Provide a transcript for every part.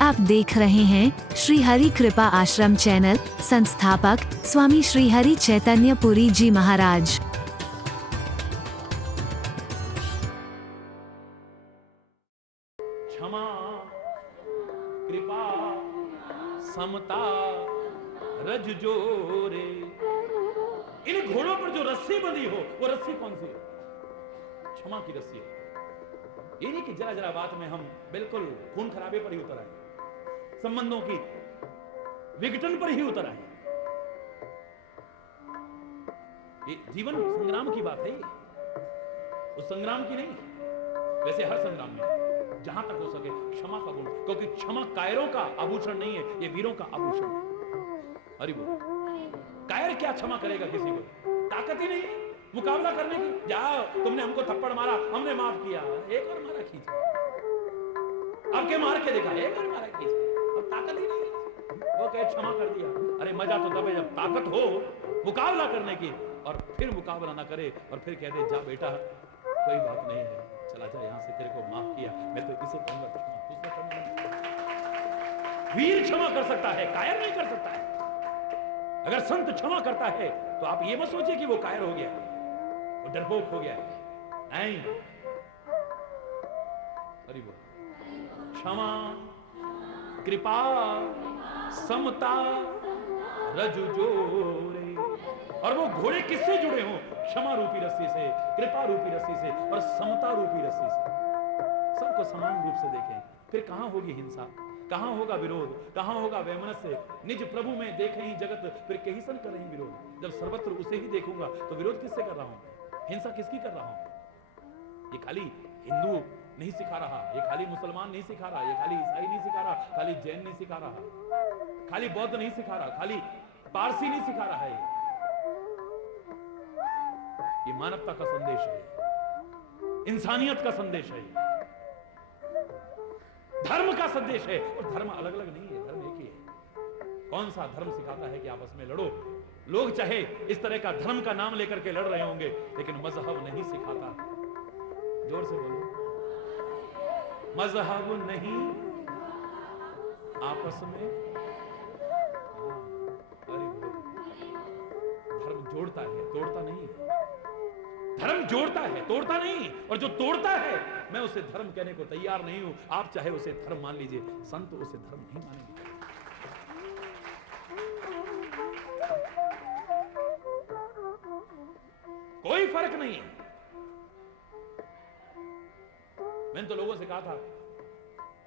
आप देख रहे हैं श्री हरि कृपा आश्रम चैनल। संस्थापक स्वामी श्री हरि चैतन्य पुरी जी महाराज। क्षमा, कृपा, समता, रज जोरे। इन घोड़ों पर जो रस्सी बंधी हो वो रस्सी कौन सी है? क्षमा की रस्सी है। ये नहीं कि जरा जरा बात में हम बिल्कुल खून खराबे पर ही उतर आए, संबंधों की विघटन पर ही उतर आए। ये जीवन संग्राम की बात है, ये उस संग्राम की नहीं। वैसे हर संग्राम में जहां तक हो सके क्षमा का गुण, क्योंकि क्षमा कायरों का आभूषण नहीं है, ये वीरों का आभूषण है। हरि बोल। कायर क्या क्षमा करेगा किसी को? ताकत ही नहीं है मुकाबला करने की। जाओ, तुमने हमको थप्पड़ मारा, हमने माफ किया, एक और मारा खींच, अब के मार के देखा, एक और मारा खींच, अब ताकत ही नहीं है। वो कहे क्षमा कर दिया। अरे मजा तो तब है जब ताकत हो मुकाबला करने की, और फिर मुकाबला ना करे और फिर कह दे जा बेटा कोई बात नहीं है, चला जा यहां से, तेरे को माफ किया, मैं तो इसे कहूंगा क्षमा, दूसरा करना। वीर क्षमा कर सकता है, कायर नहीं कर सकता है। अगर संत क्षमा करता है तो आप ये मत सोचिए कि वो कायर हो गया, वो डरपोक हो गया है। नहीं, हरि बोल। क्षमा, कृपा, समता, रज जोरे। और वो घोड़े किससे जुड़े हों? क्षमा रूपी रस्सी से, कृपा रूपी रस्सी से और समता रूपी रस्सी से। सबको समान रूप से देखें, फिर कहां होगी हिंसा, कहां होगा विरोध, कहां होगा वैमनस्य। निज प्रभु में देखें ही जगत, फिर कहीं सन करें विरोध। जब सर्वत्र उसे ही देखूंगा तो विरोध किससे कर रहा हूं, हिंसा किसकी कर रहा हूं? ये खाली हिंदू नहीं सिखा रहा, ये खाली मुसलमान नहीं सिखा रहा, ये खाली ईसाई नहीं सिखा रहा, खाली जैन नहीं सिखा रहा, खाली बौद्ध नहीं सिखा रहा, खाली पारसी नहीं सिखा रहा है। ये मानवता का संदेश है, इंसानियत का संदेश है, धर्म का संदेश है। और धर्म अलग अलग नहीं है, धर्म एक ही है। कौन सा धर्म सिखाता है कि आपस में लड़ो? लोग चाहे इस तरह का धर्म का नाम लेकर के लड़ रहे होंगे, लेकिन मजहब नहीं सिखाता। जोर से बोलो, मजहब नहीं आपस में। धर्म जोड़ता है, तोड़ता नहीं। धर्म जोड़ता है, तोड़ता नहीं। और जो तोड़ता है मैं उसे धर्म कहने को तैयार नहीं हूं। आप चाहे उसे धर्म मान लीजिए, संत उसे धर्म नहीं मानेंगे। कोई फर्क नहीं है। मैंने तो लोगों से कहा था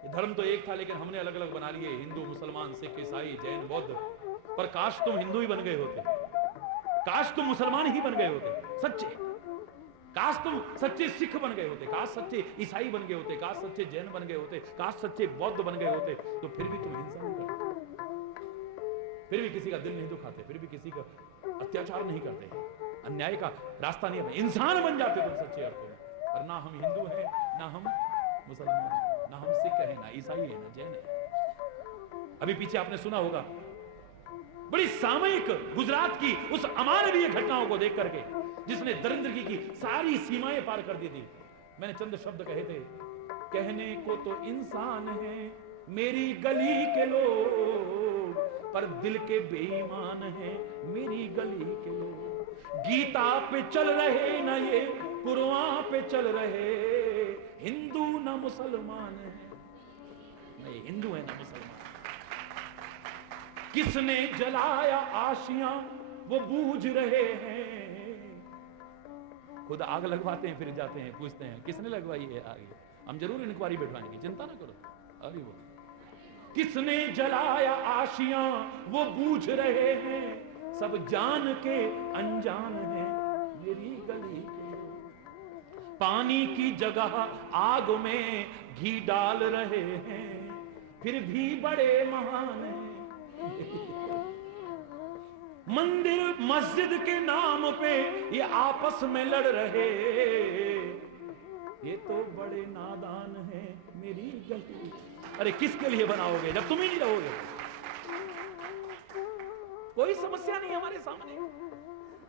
कि धर्म तो एक था, लेकिन हमने अलग अलग बना लिए, हिंदू, मुसलमान, सिख, ईसाई, जैन, बौद्ध। पर काश तुम हिंदू ही बन गए होते, काश तुम मुसलमान ही बन गए होते सच्चे, काश तुम सच्चे सिख बन गए होते, काश सच्चे ईसाई बन गए होते, काश सच्चे जैन बन गए होते, काश सच्चे बौद्ध बन गए होते, तो फिर भी तुम हिंसा नहीं करते, फिर भी किसी का दिल नहीं दुखाते, फिर भी किसी का अत्याचार नहीं करते, अन्याय का रास्ता नहीं है, इंसान बन जाते तुम सच्चे अर्थों में। और ना हम हिंदू हैं, ना हम मुसलमान हैं, ना हम सिख हैं, ना ईसाई हैं, ना जैन हैं। अभी पीछे आपने सुना होगा बड़ी सामयिक गुजरात की उस अमानवीय घटनाओं को देख करके, जिसने दरिंदगी की सारी सीमाएं पार कर दी थी। मैंने चंद शब्द कहे थे, कहने को तो इंसान है मेरी गली के लोग, पर दिल के बेईमान हैं मेरी गली के लोग। गीता पे चल रहे ना ये कुरान पे चल रहे, हिंदू ना मुसलमान है, नहीं हिंदू है ना मुसलमान। किसने जलाया आशियां वो बूझ रहे हैं, खुद आग लगवाते हैं फिर जाते हैं पूछते हैं किसने लगवाई है आग। हम जरूर इंक्वायरी बैठवाएंगे, चिंता ना करो। अरे वो किसने जलाया आशियां वो बूझ रहे हैं, सब जान के अनजान है मेरी गली के। पानी की जगह आग में घी डाल रहे हैं, फिर भी बड़े महान हैं। मंदिर मस्जिद के नाम पे ये आपस में लड़ रहे, ये तो बड़े नादान हैं मेरी गली। अरे किसके लिए बनाओगे जब तुम ही नहीं रहोगे? कोई समस्या नहीं हमारे सामने।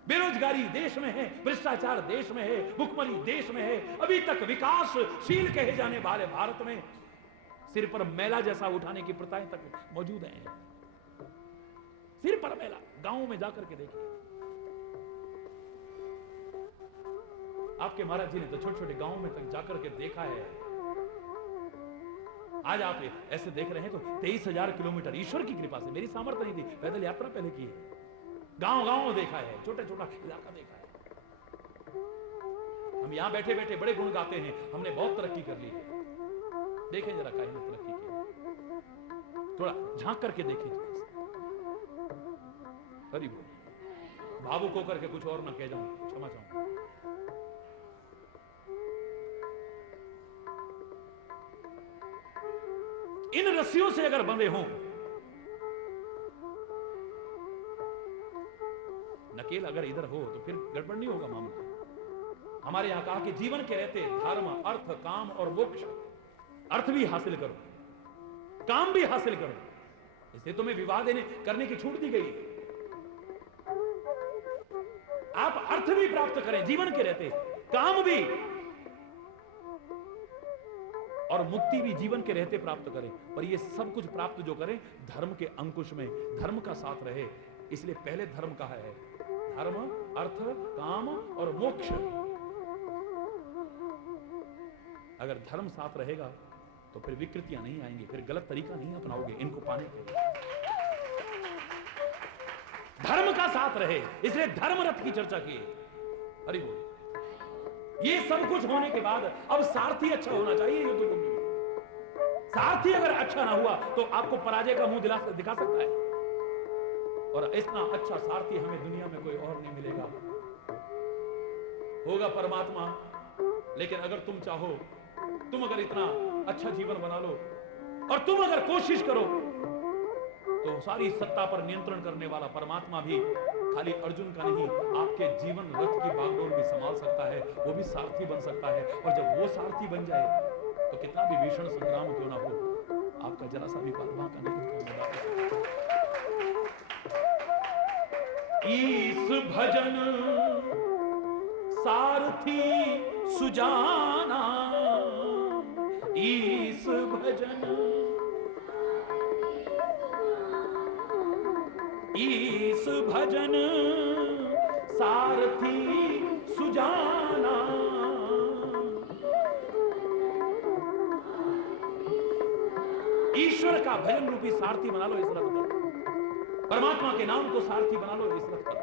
बेरोजगारी देश में है, भ्रष्टाचार देश में है, भुखमरी देश में है। अभी तक विकासशील कहे जाने वाले भारत में सिर पर मैला जैसा उठाने की प्रथाएं तक मौजूद हैं। सिर पर मैला, गांवों में जाकर के देखिए। आपके महाराज जी ने तो छोटे छोटे गांवों में तक जाकर के देखा है। आज आप ऐसे देख रहे हैं तो 23,000 किलोमीटर ईश्वर की कृपा से, मेरी सामर्थ्य नहीं थी, पैदल यात्रा पहले की है, गांव गांव देखा है, छोटा छोटा इलाका देखा है। हम यहां बैठे बैठे बड़े गुण गाते हैं, हमने बहुत तरक्की कर ली है। देखें जरा काहे ने तरक्की की, थोड़ा झांक करके देखें। हरि बोल। भावुक होकर के कुछ और ना कह जाऊं, क्षमा चाहूं। इन रस्सियों से अगर बंधे हों, नकेल अगर इधर हो तो फिर गड़बड़ नहीं होगा मामला। हमारे यहां कहा कि जीवन के रहते धर्म, अर्थ, काम और मोक्ष, अर्थ भी हासिल करो, काम भी हासिल करो, इसलिए तुम्हें विवाह देने करने की छूट दी गई। आप अर्थ भी प्राप्त करें जीवन के रहते, काम भी और मुक्ति भी जीवन के रहते प्राप्त करें। पर ये सब कुछ प्राप्त जो करें धर्म के अंकुश में, धर्म का साथ रहे। इसलिए पहले धर्म कहा है, धर्म, अर्थ, काम और मोक्ष। अगर धर्म साथ रहेगा तो फिर विकृतियां नहीं आएंगी, फिर गलत तरीका नहीं अपनाओगे इनको पाने के लिए। धर्म का साथ रहे, इसलिए धर्म रथ की चर्चा की। हरि बोल। ये सब कुछ होने के बाद अब सारथी अच्छा होना चाहिए युद्ध भूमि में। सारथी अगर अच्छा ना हुआ तो आपको पराजय का मुंह दिखा सकता है, और इतना अच्छा सारथी हमें दुनिया में कोई और नहीं मिलेगा। होगा परमात्मा, लेकिन अगर तुम चाहो, तुम अगर इतना अच्छा जीवन बना लो और तुम अगर कोशिश करो तो सारी सत्ता पर नियंत्रण करने वाला परमात्मा भी खाली अर्जुन का नहीं, आपके जीवन रथ की बागडोर भी संभाल सकता है, वो भी सारथी बन सकता है। और जब वो सारथी बन जाए तो कितना भी भीषण संग्राम क्यों ना हो, आपका जरा सा भी परवाह का नहीं होगा। ईस भजन सारथी सुजाना, ईस भजन, ईस भजन सारथी सुजाना। ईश्वर का भजन रूपी सारथी बना लो इस रथ पर, परमात्मा के नाम को सारथी बना लो इस रथ पर।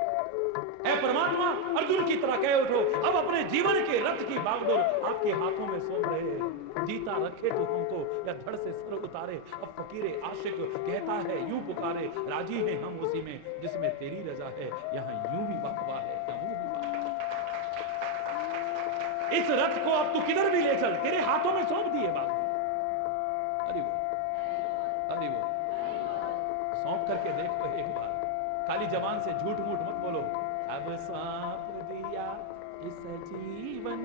ऐ परमात्मा, अर्जुन की तरह कह उठो, अब अपने जीवन के रथ की बागडोर आपके हाथों में सौंप रहे हैं। जीता रखे तो हमको या धड़ से सर उतारे। अब फकीरे आशिक कहता है यूं पुकारे, राजी हैं हम उसी में जिसमें तेरी रजा है। यहाँ यूं भी वाकवा है, यूं भी वाकवा। इस रथ को अब तू किधर भी ले चल, तेरे हाथों में सौंप दिए बात। अरे वो, अरे वो, सौंप करके देखो एक बार, खाली जबान से झूठ मूठ मत बोलो। अब सौंप दिया इस जीवन,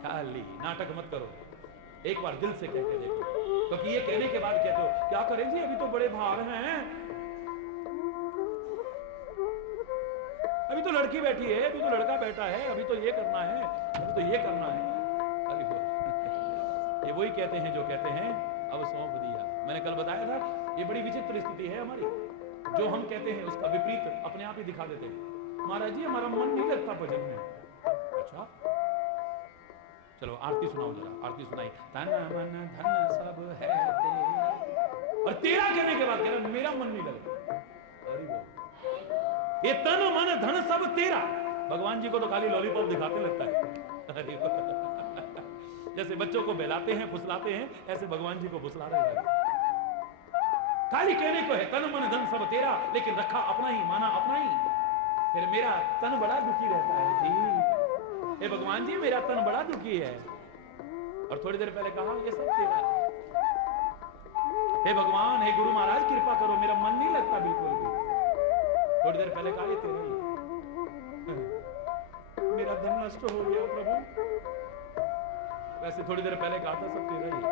खाली नाटक मत करो, एक बार दिल से कह के देखो। क्योंकि ये कहने के बाद कहते हो क्या करें जी, अभी तो बड़े भार हैं, अभी तो लड़की बैठी है, अभी तो लड़का बैठा है, अभी तो ये करना है, अभी तो ये करना है। अरे ये वही कहते हैं जो कहते हैं अब सौंप दिया। मैंने कल बताया था, ये बड़ी विचित्र स्थिति है हमारी, जो हम कहते हैं उसका विपरीत अपने आप ही दिखा देते हैं। महाराज जी हमारा मन नहीं लगता भजन में। अच्छा चलो आरती सुनाओ जरा, आरती सुनाई। तन मन धन सब है तेरा, और तेरा कहने के बाद कह रहा मेरा मन नहीं लगता। अरे वो ये तन मन धन सब तेरा, भगवान जी को तो खाली लॉलीपॉप दिखाते लगता है। अरे जैसे बच्चों को बहलाते हैं फुसलाते हैं, ऐसे भगवान जी को फुसला रहे हैं। खाली कहने को है तन मन धन सब तेरा, लेकिन रखा अपना ही, माना अपना ही। फिर मेरा तन बड़ा दुखी रहता है जी, हे भगवान जी मेरा तन बड़ा दुखी है। और थोड़ी देर पहले कहा ये सब तेरा है। हे भगवान, हे गुरु महाराज कृपा करो, मेरा मन नहीं लगता बिल्कुल भी। थोड़ी देर पहले कहा ये तेरा ही, मेरा धन नष्ट हो गया प्रभु। वैसे थोड़ी देर पहले कहा था सब तेरा ही।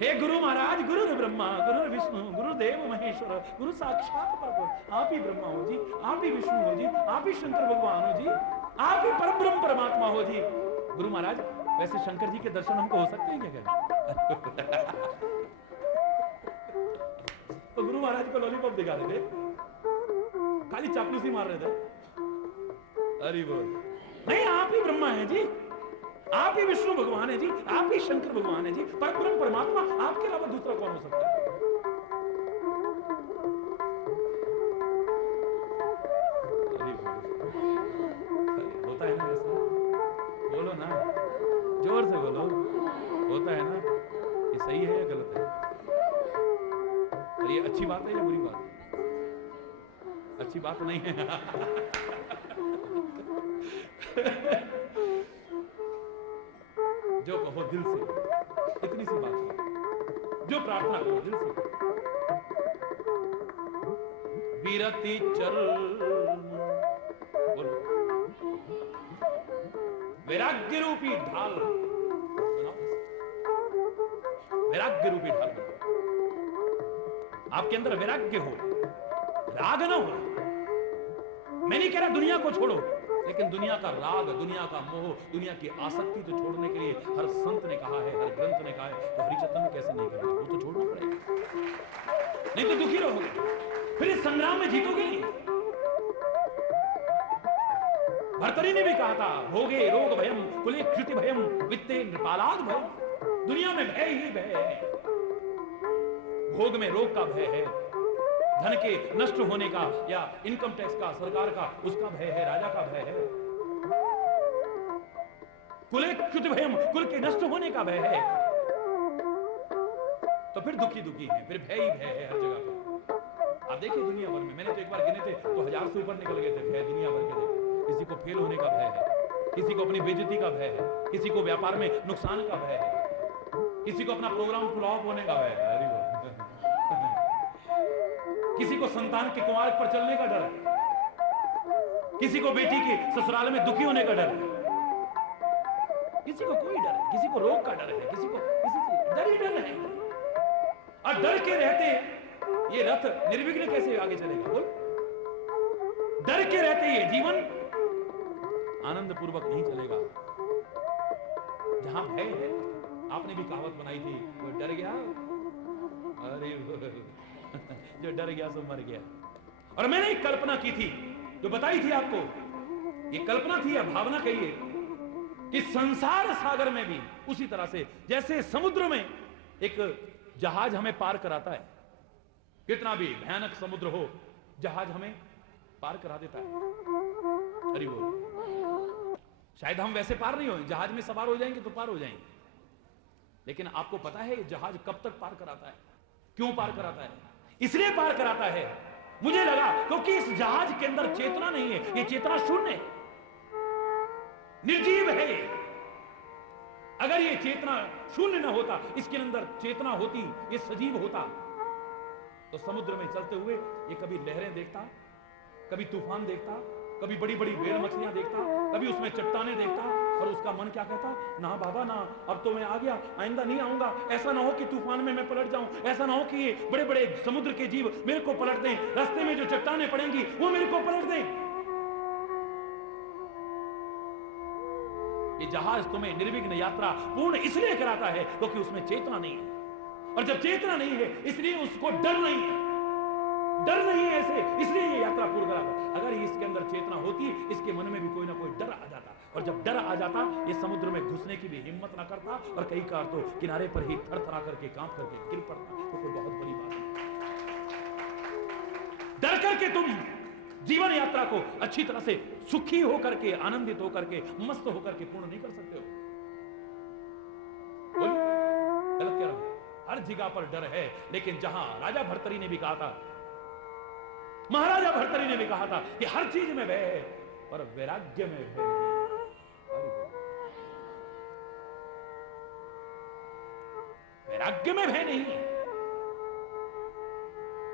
हे गुरु महाराज, गुरु ब्रह्मा, गुरु विष्णु, गुरुदेव महेश्वर, गुरु साक्षात परब्रह्म, आप ही ब्रह्मा हो जी, आप ही विष्णु हो जी, आप ही शंकर भगवान हो जी, आप ही परब्रह्म परमात्मा हो जी। गुरु महाराज वैसे शंकर जी के दर्शन हमको हो सकते हैं क्या क्या? तो गुरु महाराज को लॉलीपॉप दिखा रहे थे, खाली चापलूसी मार रहे थे। अरे बोल, नहीं आप ही ब्रह्मा हैं जी, आप ही विष्णु भगवान है जी, आप ही शंकर भगवान है जी, परब्रह्म परमात्मा, आपके अलावा दूसरा कौन हो सकता है? होता है ना ऐसा? बोलो ना, जोर से बोलो, होता है ना? ये सही है या गलत है? और ये अच्छी बात है या बुरी बात है? अच्छी बात नहीं है। जो कहो दिल से, इतनी सी बात है, जो प्रार्थना करो दिल से। विरति चरण बोलो, वैराग्य रूपी ढाल बनाओ, वैराग्य रूपी ढाल बनाओ। आपके अंदर वैराग्य हो, राग ना हो। मैं नहीं कह रहा दुनिया को छोड़ो, लेकिन दुनिया का राग, दुनिया का मोह, दुनिया की आसक्ति तो छोड़ने के लिए हर संत ने कहा है, हर ग्रंथ ने कहा है, तो हरिचंद्र में कैसे नहीं कहेगा? वो तो छोड़ना पड़ेगा, नहीं तो दुखी रहोगे, फिर इस संग्राम में जीतोगे नहीं। भर्तरी ने भी कहा था, भोगे रोग भयम कुले क्षुति भयम वित्ते नृपालाद भयम। दुनिया में भय ही भय है, भोग में रोग का भय है, धन के नष्ट होने का या इनकम टैक्स का, सरकार का, उसका भय है, राजा का भय है। कुले क्षुति भयम, कुल के नष्ट होने का भय है, तो फिर दुखी दुखी है, फिर भय ही भय है हर जगह पर। आप देखिए दुनिया भर में, मैंने तो एक बार गिने थे तो 1000 से ऊपर निकल गए थे भय दुनिया भर के। देखे, किसी को फेल होने का भय है, किसी को अपनी बेइज्जती का भय है, किसी को व्यापार में नुकसान का भय है, किसी को अपना प्रोग्राम फ्लॉप होने का भय है, किसी को संतान के कुमार्ग पर चलने का डर है, किसी को बेटी के ससुराल में दुखी होने का डर है, किसी को कोई डर है, किसी को रोग का डर है, किसी को किसी चीज, डर ही डर है। और डर के रहते ये रथ निर्विघ्न कैसे आगे चलेगा? बोल, डर के रहते ये जीवन आनंद पूर्वक नहीं चलेगा। जहां भय है, आपने भी कहावत बनाई थी, वो डर गया, अरे जो डर गया सो मर गया। और मैंने एक कल्पना की थी, जो बताई थी आपको, ये कल्पना थी या भावना कहिए, कि संसार सागर में भी उसी तरह से जैसे समुद्र में एक जहाज हमें पार कराता है, कितना भी भयानक समुद्र हो, जहाज हमें पार करा देता है। अरे वो शायद हम वैसे पार नहीं हो, जहाज में सवार हो जाएंगे तो पार हो जाएंगे, लेकिन आपको पता है ये जहाज कब तक पार कराता है? क्यों पार कराता है? इसलिए पार कराता है, मुझे लगा क्योंकि इस जहाज के अंदर चेतना नहीं है, ये चेतना शून्य है, निर्जीव है। अगर ये चेतना शून्य ना होता, इसके अंदर चेतना होती, ये सजीव होता, तो समुद्र में चलते हुए ये कभी लहरें देखता, कभी तूफान देखता, कभी बड़ी बड़ी व्हेल मछलियां देखता, कभी उसमें चट्टानें देखता, और उसका मन क्या कहता? ना बाबा ना, अब तो मैं आ गया, आइंदा नहीं आऊंगा। ऐसा ना हो कि तूफान में मैं पलट जाऊं, ऐसा ना हो कि ये बड़े बड़े समुद्र के जीव मेरे को पलट दें, रास्ते में जो चट्टानें पड़ेंगी वो मेरे को पलट दें। ये जहाज तुम्हें निर्विघ्न यात्रा पूर्ण इसलिए कराता है क्योंकि उसमें चेतना नहीं है, और जब चेतना नहीं है इसलिए उसको डर नहीं है, डर नहीं है ऐसे, इसलिए ये यात्रा पूर्ण कराता है। अगर इसके अंदर चेतना होती, इसके मन में भी कोई ना कोई डर आ जाता, और जब डर आ जाता, ये समुद्र में घुसने की भी हिम्मत ना करता, और कई बार तो किनारे पर ही थरथरा करके, कांप करके गिर पड़ता, तो कोई बहुत बड़ी बात है। डर करके तुम जीवन यात्रा को अच्छी तरह से सुखी होकर के, आनंदित होकर के, मस्त होकर के पूर्ण नहीं कर सकते हो। गलत कह रहा हूं? हर जगह पर डर है, लेकिन जहां राजा भर्तरी ने भी कहा था, महाराजा भर्तरी ने भी कहा था कि हर चीज में भय है, पर वैराग्य में भय नहीं। वैराग्य में भय नहीं।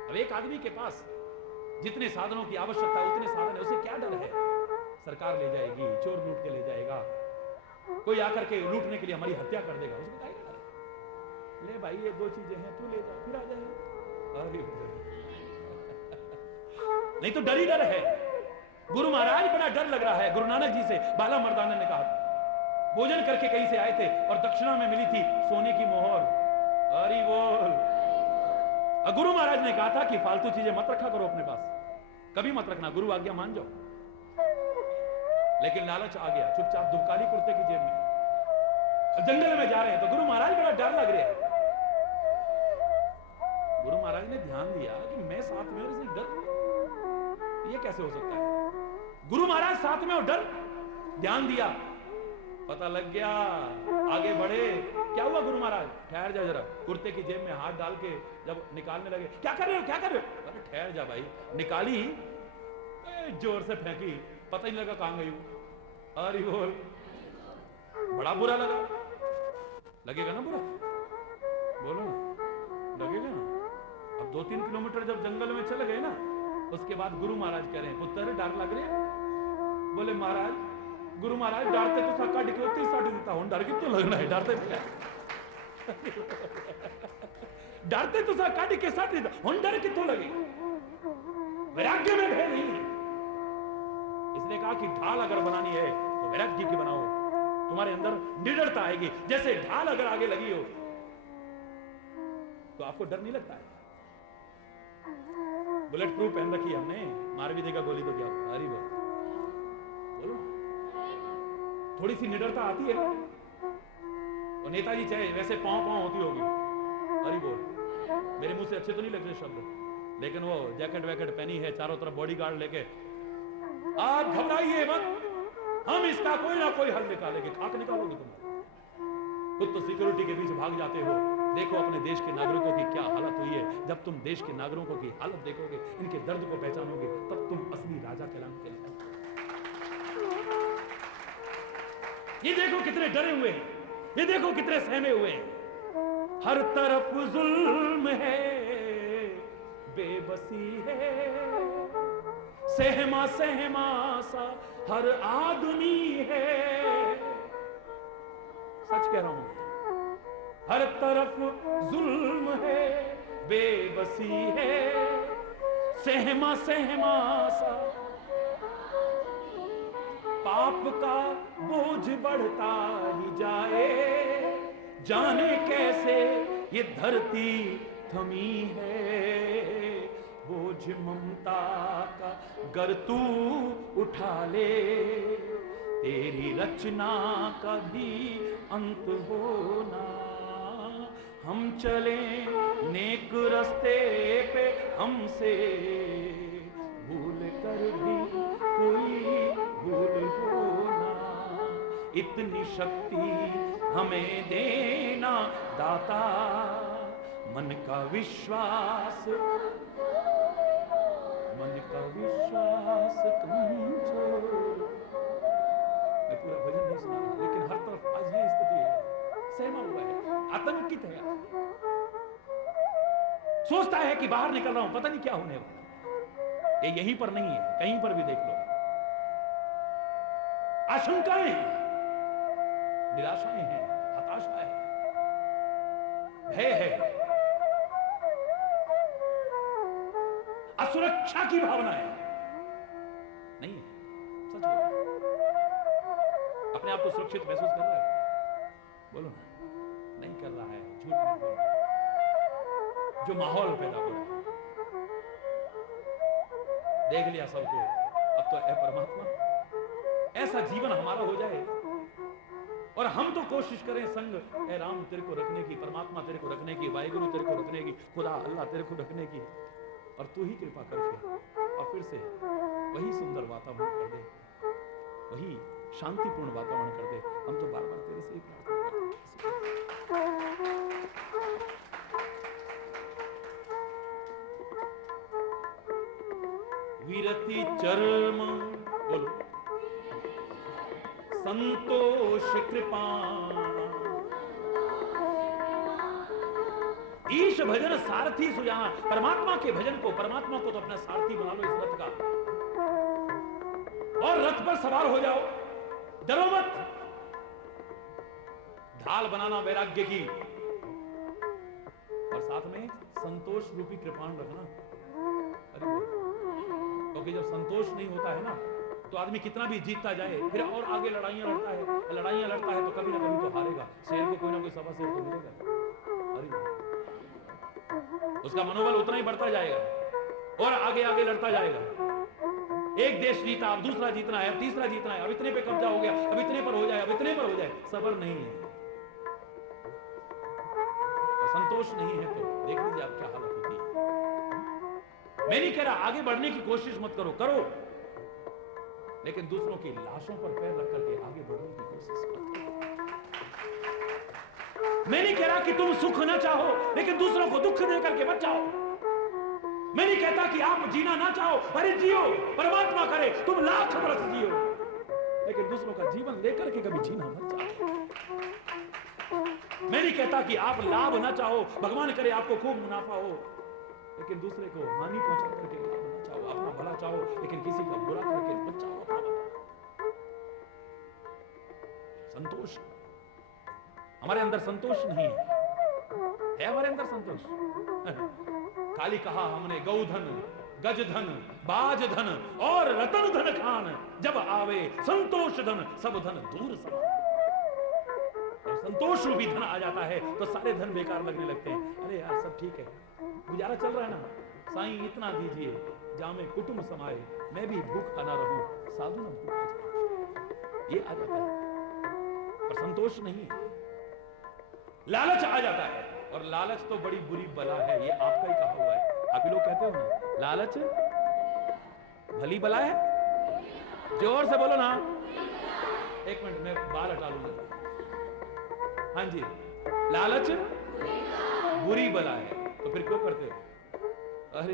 अब एक आदमी के पास जितने साधनों की आवश्यकता, उतने साधन है, उसे क्या डर है? सरकार ले जाएगी, चोर लूट के ले जाएगा, कोई आकर के लूटने के लिए हमारी हत्या कर देगा, उसको क्या डर है? ले भाई ये दो चीजें हैं, तू ले जा, फिर आ जाएगा। अरे नहीं तो डर ही डर है। गुरु महाराज बड़ा डर लग रहा है। गुरु नानक जी से बाला मर्दाना ने कहा, भोजन करके कहीं से आए थे और दक्षिणा में मिली थी सोने की मोहर। हरि बोल। और गुरु महाराज ने कहा था कि फालतू चीजें मत रखा करो अपने पास, कभी मत रखना, गुरु आज्ञा मान जाओ। लेकिन लालच आ गया, चुपचाप दुबकाली कुर्ते की जेब में, और जंगल में जा रहे हैं तो गुरु महाराज बड़ा डर लग रहा है। गुरु महाराज ने ध्यान दिया कि मैं साथ में और इसे डर, ये कैसे हो सकता है? गुरु महाराज साथ में और डर, ध्यान दिया, पता लग गया, आगे बढ़े। क्या हुआ गुरु महाराज? ठहर जा जरा। कुर्ते की जेब में हाथ डाल के जब निकालने लगे, क्या कर रहे हो, क्या कर रहे हो? अरे ठहर जा भाई। निकाली, जोर से फेंकी, पता ही लगा कहां गई। अरे बोल, बड़ा बुरा लगा। लगेगा ना बुरा? बोलो ना, लगेगा ना? अब 2-3 किलोमीटर जब जंगल में चले गए ना, उसके बाद गुरु महाराज कह रहे हैं, पुत्र डर लग रहे? बोले महाराज, गुरु महाराज डरते तो सका डिकोती साड़ी देता हूं, डर कितने लगना है? डरते डरते तो सका डिके साड़ी देता हूं, डर कितने लगे? वैराग्य में भय नहीं है। इसने कहा कि ढाल अगर बनानी है तो वैराग्य की बनाओ, तुम्हारे अंदर निडरता आएगी। जैसे ढाल अगर आगे लगी हो तो आपको डर नहीं लगता है। बुलेट प्रूफ पहन रखी है हमने, मार भी देगा गोली तो क्या होगा? अरे बोलो, थोड़ी सी निडरता आती है। और नेताजी चाहे वैसे पांव पांव होती होगी, अरे बोल, मेरे मुंह से अच्छे तो नहीं लगते शब्द, लेकिन वो जैकेट वैकेट पहनी है, चारों तरफ बॉडीगार्ड लेके, आप घबराइए मत, हम इसका कोई ना कोई हल निकालेंगे। खाक निकालोगे तुम? खुद तो सिक्योरिटी के बीच भाग जाते हो। देखो अपने देश के नागरिकों की क्या हालत हुई है। जब तुम देश के नागरिकों की हालत देखोगे, इनके दर्द को पहचानोगे, तब तुम असली राजा कहलाओगे। ये देखो कितने डरे हुए हैं, ये देखो कितने सहमे हुए हैं। हर तरफ जुल्म है, बेबसी है, सहमा सहमा सा हर आदमी है। सच कह रहा हूं, हर तरफ जुल्म है, बेबसी है, सहमा सहमा सा, पाप का बोझ बढ़ता ही जाए, जाने कैसे ये धरती थमी है। बोझ ममता का गर तू उठा ले, तेरी रचना का भी अंत होना। हम चले नेक रास्ते पे, हमसे भूल कर भी कोई भूल होना। इतनी शक्ति हमें देना दाता, मन का विश्वास, मन का विश्वास कमजोर। मैं पूरा भजन नहीं सुना, लेकिन हर तरफ आज ये स्थिति है, सहमा हुआ है, आतंकित है, सोचता है कि बाहर निकल रहा हूं, पता नहीं क्या होने वाला। ये यहीं पर नहीं है, कहीं पर भी देख लो, आशंकाएं हैं, निराशाएं हैं, हताशा है, भय है, असुरक्षा की भावना है। नहीं है, सच बोलो, अपने आप को सुरक्षित महसूस कर रहा है? बोलो ना, नहीं कर रहा है, झूठ नहीं बोल रहा। जो माहौल पैदा हो रहा है, देख लिया सबको, अब तो ऐ परमात्मा ऐसा जीवन हमारा हो जाए, और हम तो कोशिश करें संग ऐ राम तेरे को रखने की, परमात्मा तेरे को रखने की, वाहिगुरु तेरे को रखने की, खुदा अल्लाह तेरे को रखने की, और तू ही कृपा करके और फिर से वही सुंदर वातावरण कर दे, वही शांतिपूर्ण वातावरण कर दे। हम तो बार बार तेरे से ही प्रार्थना करते हैं। विरति चर्म, बोलो, संतोष कृपा, ईश भजन सारथी सुजाना। परमात्मा के भजन को, परमात्मा को तो अपना सारथी बना लो इस रथ का, और रथ पर सवार हो जाओ, डरो मत। ढाल बनाना वैराग्य की, और साथ में संतोष रूपी कृपाण रखना। अरे क्योंकि जब संतोष नहीं होता है ना, तो आदमी कितना भी जीतता जाए फिर और आगे लड़ाइयां लड़ता है तो कभी ना कभी तो हारेगा। शेर को कोई ना कोई सवा शेर तो मिलेगा। अरे उसका मनोबल उतना ही बढ़ता जाएगा और आगे आगे लड़ता जाएगा। एक देश जीता, अब दूसरा जीतना है, अब तीसरा जीतना है, अब इतने पे कब्जा हो गया, अब इतने पर हो जाए, अब इतने पर हो जाए। सब्र नहीं है, संतोष नहीं है, तो देख लीजिए आप क्या हालत होती है। मैं नहीं कह रहा आगे बढ़ने की कोशिश मत करो, करो, लेकिन दूसरों की लाशों पर पैर रख करके आगे बढ़ने की कोशिश मत करो। मैं नहीं कह रहा कि तुम सुख ना चाहो, लेकिन दूसरों को दुख दे करके मत जाओ। मैं नहीं कहता कि आप जीना ना चाहो, अरे जियो, परमात्मा करे तुम लाख बरस जियो, लेकिन दूसरों का जीवन लेकर के कभी जीना मत चाहो। मैं नहीं कहता कि आप लाभ ना चाहो, भगवान करे आपको खूब मुनाफा हो, लेकिन दूसरे को हानि पहुंचा करके लाभ ना चाहो। अपना भला चाहो, लेकिन किसी का बुरा करके मत चाहो। अपना भला, संतोष, हमारे अंदर संतोष नहीं है हमारे अंदर संतोष? खाली कहा हमने गौधन, गजधन, बाजधन और रतन धन खान, जब आवे संतोष धन सब धन दूर समान। जब संतोष रूपी धन आ जाता है तो सारे धन बेकार लगने लगते हैं। अरे यार सब ठीक है, गुजारा चल रहा है ना, साईं इतना दीजिए जामे कुटुंब समाए, मैं भी भूखा ना रहूं साधु न भूखा जाए, ये आ जाता है। पर संतोष नहीं है, लालच आ जाता है, और लालच तो बड़ी बुरी बला है। ये आपका ही कहा हुआ है, आप ही लोग कहते हो ना, लालच भली बला है। जोर से बोलो ना। एक मिनट मैं बाल हटा लूंगा। हाँ जी, लालच बुरी बला है, तो फिर क्यों करते हो? अरे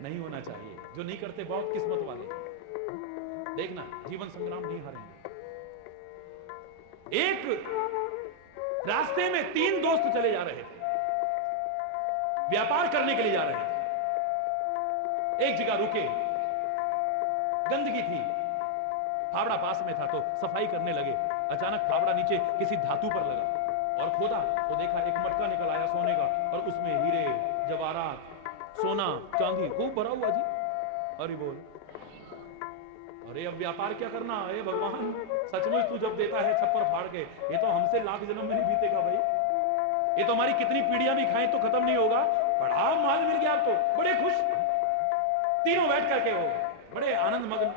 नहीं होना चाहिए। जो नहीं करते बहुत किस्मत वाले। देखना जीवन संग्राम नहीं हारेंगे। एक रास्ते में 3 दोस्त चले जा रहे थे, व्यापार करने के लिए जा रहे थे। एक जगह रुके, गंदगी थी, फावड़ा पास में था तो सफाई करने लगे। अचानक फावड़ा नीचे किसी धातु पर लगा और खोदा तो देखा एक मटका निकल आया सोने का, और उसमें हीरे जवाहरात, सोना चांदी खूब भरा हुआ जी। अरे बोल, अरे अब व्यापार क्या करना है भगवान, सचमुच तू जब देता है छप्पर फाड़ के, ये तो हमसे लाख जन्म में नहीं बीतेगा भाई, ये तो हमारी कितनी पीढ़ियां भी खाएं तो खत्म नहीं होगा। बड़ा माल मिल गया, तो बड़े खुश, तीनों बैठ करके हो बड़े आनंद मग्न।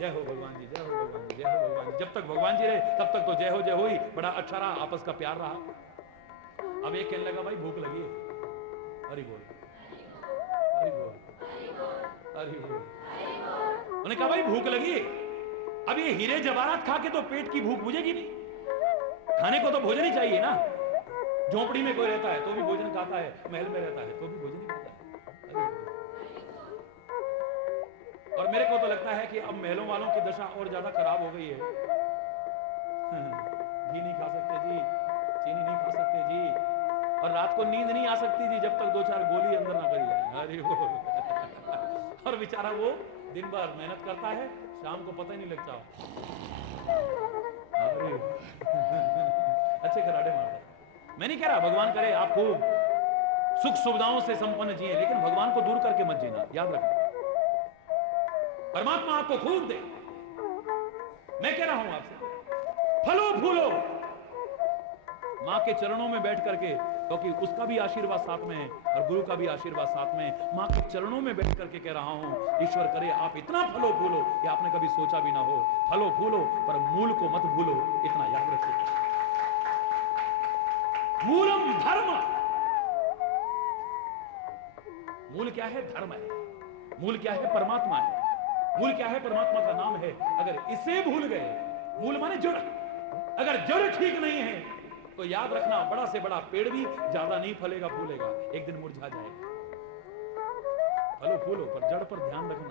जय हो भगवान जी, जय हो भगवान जी, जय हो भगवान जी। जब तक भगवान जी रहे तब तक तो जय हो ही, बड़ा अच्छा रहा, आपस का प्यार रहा। अब एक कहने लगा भाई भूख लगी है। हरि बोल, हरि बोल, हरि बोल। उन्होंने कहा भाई भूख लगी है, अब ये हीरे जवाहरात खा के तो पेट की भूख बुझेगी नहीं, खाने को तो भोजन ही चाहिए ना। झोपड़ी में कोई रहता है तो भी भोजन खाता है, महल में रहता है तो भी भोजन ही खाता है। और मेरे को तो लगता है कि अब महलों वालों की दशा और ज्यादा खराब हो गई है। घी नहीं खा सकते जी, चीनी नहीं खा सकते जी, और रात को नींद नहीं आ सकती जी जब तक 2-4 गोली अंदर ना करी जाए। अरे वो और बेचारा वो दिन भर मेहनत करता है, शाम को पता ही नहीं लगता। अरे अच्छे खराटे मारता है। मैं नहीं कह रहा भगवान करे आप खूब सुख सुविधाओं से संपन्न जिए, लेकिन भगवान को दूर करके मत जीना, याद रखना। परमात्मा आपको खूब दे। मैं कह रहा हूं आपसे, फलो फूलो मां के चरणों में बैठ करके, क्योंकि उसका भी आशीर्वाद साथ में है और गुरु का भी आशीर्वाद साथ में है। मां के चरणों में बैठ करके कह रहा हूं, ईश्वर करे आप इतना फलो फूलो कि आपने कभी सोचा भी ना हो। फलो फूलो पर मूल को मत भूलो, इतना याद रखिए। मूलम धर्म, मूल क्या है? धर्म है। मूल क्या है? परमात्मा है। मूल क्या है? परमात्मा का नाम है। अगर इसे भूल गए, मूल माने जड़, अगर जड़ ठीक नहीं है तो याद रखना बड़ा से बड़ा पेड़ भी ज्यादा नहीं फलेगा फूलेगा, एक दिन मुरझा जाएगा। फलो फूलो पर जड़ पर ध्यान रखना।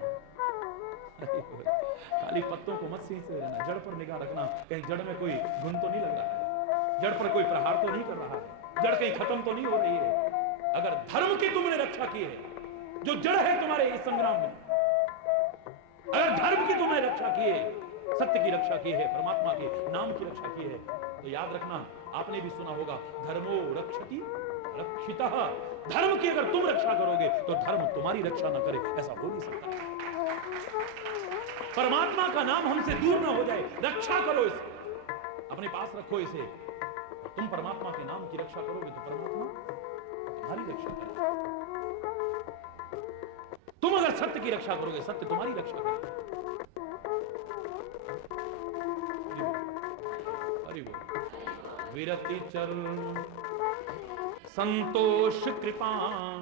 खाली पत्तों को मत सींचते रहना, जड़ पर निगाह रखना, कहीं जड़ में कोई घुन तो नहीं लग रहा है, जड़ पर कोई प्रहार तो नहीं कर रहा है, जड़ कहीं खत्म तो नहीं हो रही है। अगर धर्म की तुमने रक्षा की है, जो जड़ है तुम्हारे इस संग्राम में, अगर धर्म की तुमने रक्षा की है, सत्य की रक्षा की है, परमात्मा के नाम की रक्षा की है, तो याद रखना, आपने भी सुना होगा, धर्मो रक्षति रक्षितः। धर्म की अगर तुम रक्षा करोगे तो धर्म तुम्हारी रक्षा ना करे, ऐसा हो नहीं सकता। परमात्मा का नाम हमसे दूर ना हो जाए, रक्षा करो इसे, अपने पास रखो इसे। तुम परमात्मा के नाम की रक्षा करोगे तो परमात्मा तुम्हारी रक्षा करेगा। तुम अगर सत्य की रक्षा करोगे, सत्य तुम्हारी रक्षा करेगा। हरि बोल। विरति चल संतोष कृपाण,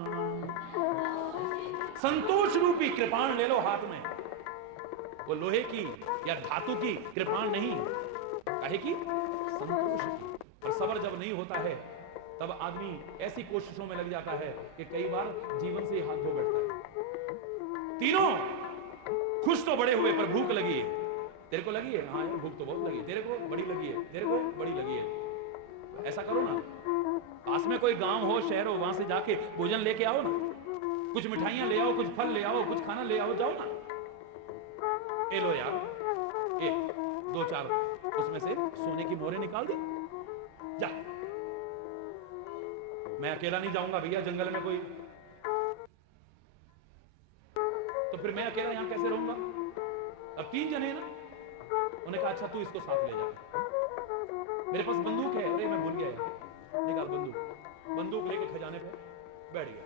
संतोष रूपी कृपाण ले लो हाथ में। वो लोहे की या धातु की कृपाण नहीं, काहे की? संतोष की। और सबर जब नहीं होता है तब आदमी ऐसी कोशिशों में लग जाता है कि कई बार जीवन से हाथ धो बैठता है। तीनों खुश तो बड़े हुए पर भूख लगी है। तेरे को लगी है? हाँ यार भूख तो बहुत लगी है। तेरे को बड़ी लगी है? तेरे को बड़ी लगी है। ऐसा करो ना, पास में कोई गांव हो, शहर हो, वहां से जाके भोजन लेके आओ ना, कुछ मिठाइयां ले आओ, कुछ फल ले आओ, कुछ खाना ले आओ, जाओ ना। ए लो यार, ए 2-4 उसमें से सोने की मोहरें निकाल दे, जा। मैं अकेला नहीं जाऊंगा भैया जंगल में कोई, तो फिर मैं अकेला यहां कैसे रहूंगा? अब 3 जने ना, उन्होंने कहा अच्छा तू इसको साथ ले जा। मेरे पास बंदूक है। अरे मैं भूल गया यार, निकाल बंदूक। बंदूक लेके खजाने पे बैठ गया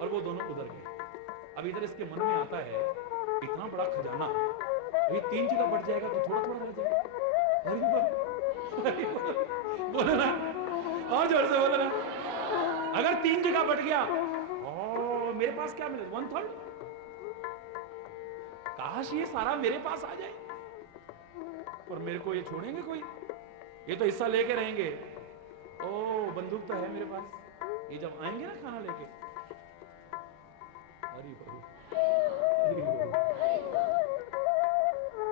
और वो दोनों उधर गए। अब इधर इसके मन में आता है इतना बड़ा खजाना, ये 3 जगह बढ़ जाएगा तो थोड़ा थोड़ा रह जाएगा। अरे बोलो ना, और जोर से बोलो ना। अगर 3 जगह बढ़ गया और मेरे पास क्या मिले? 1/3। काश ये सारा मेरे पास आ जाए, और मेरे को ये छोड़ेंगे कोई? ये तो हिस्सा लेके रहेंगे। ओ बंदूक तो है मेरे पास, ये जब आएंगे ना खाना लेके,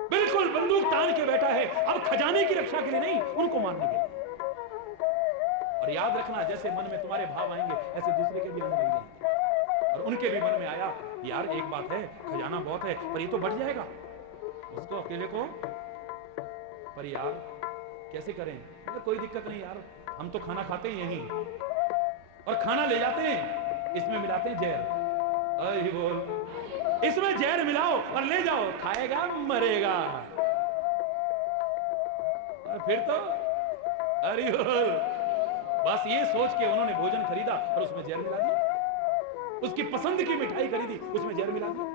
बिल्कुल बंदूक तान के बैठा है। अब खजाने की रक्षा के लिए नहीं, उनको मारने के लिए। और याद रखना, जैसे मन में तुम्हारे भाव आएंगे ऐसे दूसरे के भी आने लग जाएंगे। और उनके भी मन में आया यार एक बात है, खजाना बहुत है पर ये तो बढ़ जाएगा, उसको अकेले को, पर यार कैसे करें? कोई दिक्कत नहीं यार, हम तो खाना खाते हैं यहीं, और खाना ले जाते हैं, इसमें मिलाते हैं जहर। अरे बोल, इसमें जहर मिलाओ और ले जाओ, खाएगा मरेगा। और फिर तो अरे बोल, बस ये सोच के उन्होंने भोजन खरीदा और उसमें जहर मिला दिया। उसकी पसंद की मिठाई खरीदी, उसमें जहर मिला दिया।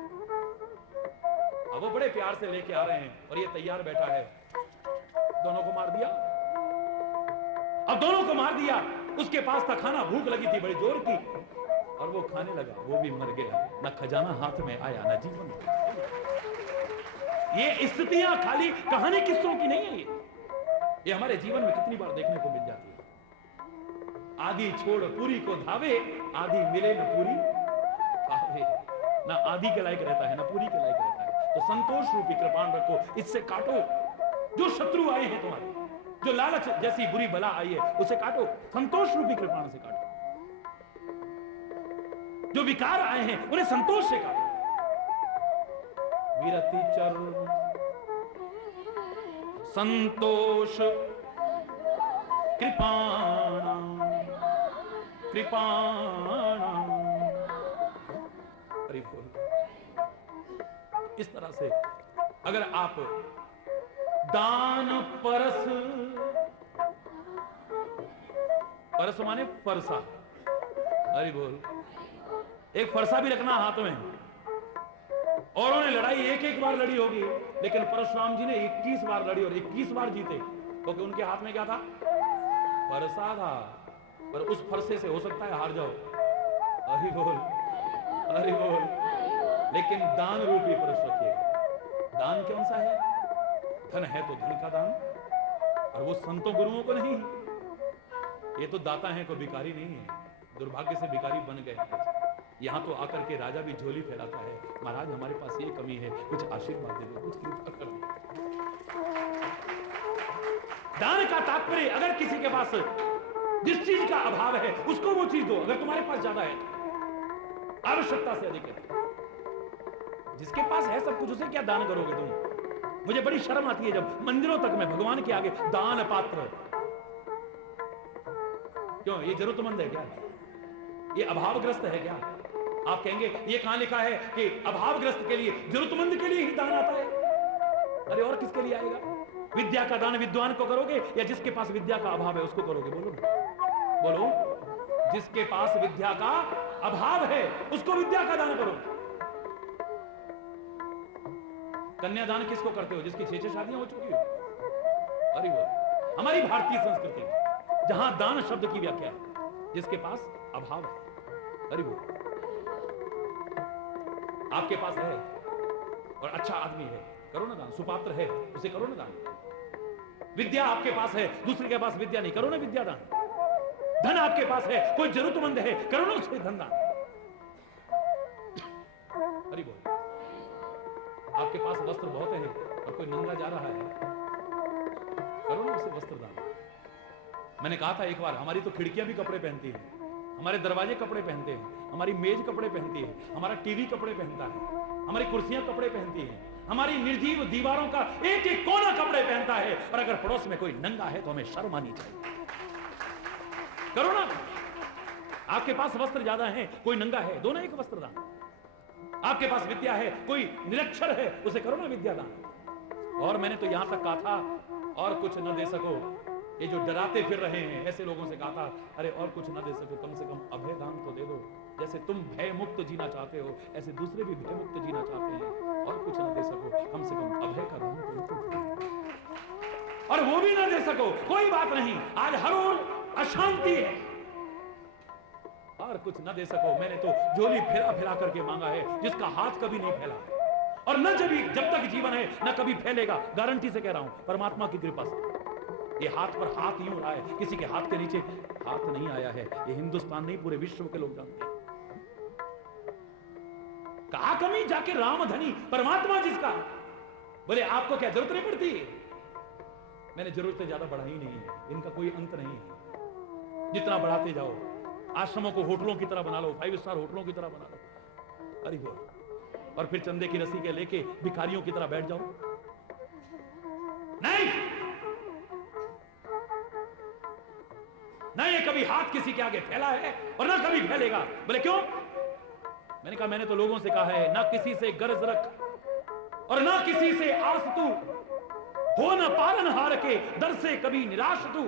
अब वो बड़े प्यार से लेके आ रहे हैं और ये तैयार बैठा है। दोनों को मार दिया। अब दोनों को मार दिया। उसके पास था खाना, भूख लगी थी बड़ी जोर की, और वो खाने लगा, वो भी मर गया। ना खजाना हाथ में आया, ना जीवन। ये स्थितियां खाली कहानी किस्सों की नहीं है, ये हमारे जीवन में कितनी बार देखने को मिल जाती है। आधी छोड़ पूरी को धावे, आधी मिले न पूरी पावे। ना आधी के लायक रहता है, ना पूरी के लायक रहता है। तो संतोष रूपी कृपाण रखो, इससे काटो। जो शत्रु आए हैं तुम्हारे, जो लालच जैसी बुरी बला आई है, उसे काटो। संतोष रूपी कृपाण से काटो। जो विकार आए हैं उन्हें संतोष से काटो। विरति चर संतोष कृपाण कृपाण। इस तरह से अगर आप दान परस, परस माने फरसा, अरे बोल, एक फरसा भी रखना हाथ में। और उन्होंने लड़ाई एक बार लड़ी होगी, लेकिन परशुराम जी ने 21 बार लड़ी और 21 बार जीते, क्योंकि उनके हाथ में क्या था? फरसा था। पर उस फरसे से हो सकता है हार जाओ, अरे बोल, अरे बोल, लेकिन दान रूपी परस रखिएगा। दान कौन सा है? धन है तो धन का दान, और वो संतों गुरुओं को नहीं। ये तो दाता है, कोई भिखारी नहीं है। दुर्भाग्य से भिखारी बन गए। यहां तो आकर के राजा भी झोली फैलाता है, महाराज हमारे पास ये कमी है, कुछ आशीर्वाद दे दो, कुछ कृपा कर दो। दान का तात्पर्य, अगर किसी के पास जिस चीज का अभाव है उसको वो चीज दो। अगर तुम्हारे पास ज्यादा है, आवश्यकता से अधिक है, जिसके पास है सब कुछ, उसे क्या दान करोगे तुम? मुझे बड़ी शर्म आती है जब मंदिरों तक में भगवान के आगे दान पात्र। क्यों? ये जरूरतमंद है क्या? ये अभावग्रस्त है क्या? आप कहेंगे ये कहां लिखा है कि अभावग्रस्त के लिए, जरूरतमंद के लिए ही दान आता है? अरे और किसके लिए आएगा? विद्या का दान विद्वान को करोगे या जिसके पास विद्या का अभाव है उसको करोगे? बोलो ना, बोलो। जिसके पास विद्या का अभाव है उसको विद्या का दान करो। कन्यादान किसको करते हो? जिसकी 6 शादियां हो चुकी हो। अरे वो हमारी भारतीय संस्कृति में जहां दान शब्द की व्याख्या है जिसके पास अभाव है। अरे वो आपके पास है और अच्छा आदमी है, करो ना दान। सुपात्र है, उसे करो ना दान। विद्या आपके पास है, दूसरे के पास विद्या नहीं, करो ना विद्या दान। धन आपके पास है, कोई जरूरतमंद है, करो ना उसे धन दान। अरे बोल, आपके पास वस्त्र बहुत है और कोई नंगा जा रहा है, करो ना उसे वस्त्र दान। मैंने कहा था एक बार, हमारी तो खिड़कियां भी कपड़े पहनती हैं, हमारे दरवाजे कपड़े पहनते हैं, हमारी मेज कपड़े पहनती है, हमारा टीवी कपड़े पहनता है, हमारी कुर्सियां कपड़े पहनती हैं, हमारी निर्जीव दीवारों का एक एक कोना कपड़े पहनता है। और अगर पड़ोस में कोई नंगा है तो हमें शर्म आनी चाहिए। करो ना। आपके पास वस्त्र ज्यादा है, कोई नंगा है, दोनों एक वस्त्र दान। आपके पास विद्या है, कोई निरक्षर है, उसे करो ना विद्या दान। और मैंने तो यहां तक कहा था, और कुछ न दे सको, ये जो डराते फिर रहे हैं ऐसे लोगों से कहा था, अरे और कुछ न दे सको कम से कम अभय दान तो दे दो। जैसे तुम भय मुक्त जीना चाहते हो ऐसे दूसरे भी भय मुक्त जीना चाहते हैं। और कुछ न दे सको कम से कम अभय का दान तो दो। और वो भी न दे सको कोई बात नहीं, आज हर ओर अशांति है। और कुछ न दे सको, मैंने तो झोली फिरा फिरा करके मांगा है जिसका हाथ कभी नहीं फैला, और न जब तक जीवन है न कभी फैलेगा। गारंटी से कह रहा हूं, परमात्मा की कृपा से। ये हाथ पर हाथ यूं रहा है, किसी के हाथ के नीचे हाथ नहीं आया है। ये हिंदुस्तान नहीं, पूरे विश्व के लोग जानते हैं। कहा कमी जाके राम धनी, परमात्मा जिसका। बोले आपको क्या जरूरत नहीं पड़ती? मैंने जरूरतें ज्यादा बढ़ाई नहीं है, इनका कोई अंत नहीं है। जितना बढ़ाते जाओ, आश्रमों को होटलों की तरह बना लो, 5 स्टार होटलों की तरह बना लो। अरे बोल, और फिर चंदे की रस्सी के लेके भिखारियों की तरह बैठ जाओ। नहीं, ना ये कभी हाथ किसी के आगे फैला है और ना कभी फैलेगा। बोले क्यों? मैंने कहा, मैंने तो लोगों से कहा है, ना किसी से गर्ज रख और ना किसी से आस तू, हो न पालनहार के दर से कभी निराश तू,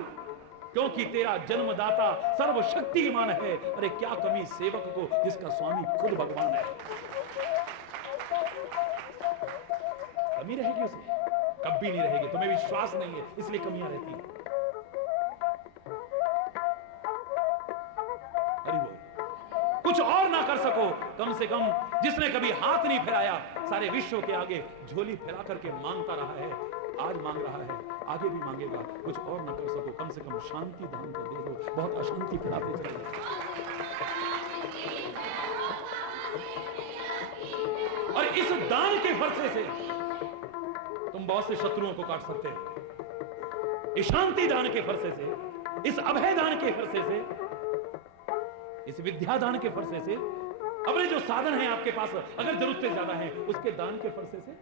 क्योंकि तेरा जन्मदाता सर्वशक्तिमान है। अरे क्या कमी सेवक को जिसका स्वामी खुद भगवान है। कमी रहेगी उसे? कभी नहीं रहेगी। तुम्हें विश्वास नहीं है इसलिए कमियां रहती हैं। कुछ और ना कर सको, कम से कम जिसने कभी हाथ नहीं फैलाया, सारे विश्व के आगे झोली फैला करके मांगता रहा है, आज मांग रहा है, आगे भी मांगेगा। कुछ और ना कर सको, कम से कम शांति दान को दे दो। बहुत अशांति फैलाते चले गए। और इस दान के फरसे से तुम बहुत से शत्रुओं को काट सकते हो। इस शांति दान के फरसे से, इस अभय दान के फरसे से, इस विद्यादान के फरसे से, अपने जो साधन है आपके पास, अगर जरूरतें ज्यादा हैं, उसके दान के फरसे से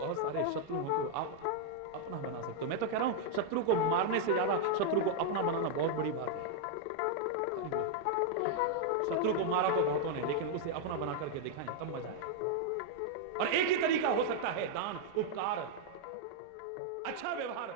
बहुत सारे शत्रुओं को आप अपना बना सकते हो। मैं तो कह रहा हूं, शत्रु को मारने से ज्यादा शत्रु को अपना बनाना बहुत बड़ी बात है। शत्रु को मारा तो बहुतों ने, लेकिन उसे अपना बना करके दिखाएं, तब मजा आए। और एक ही तरीका हो सकता है दान, उपकार, अच्छा व्यवहार।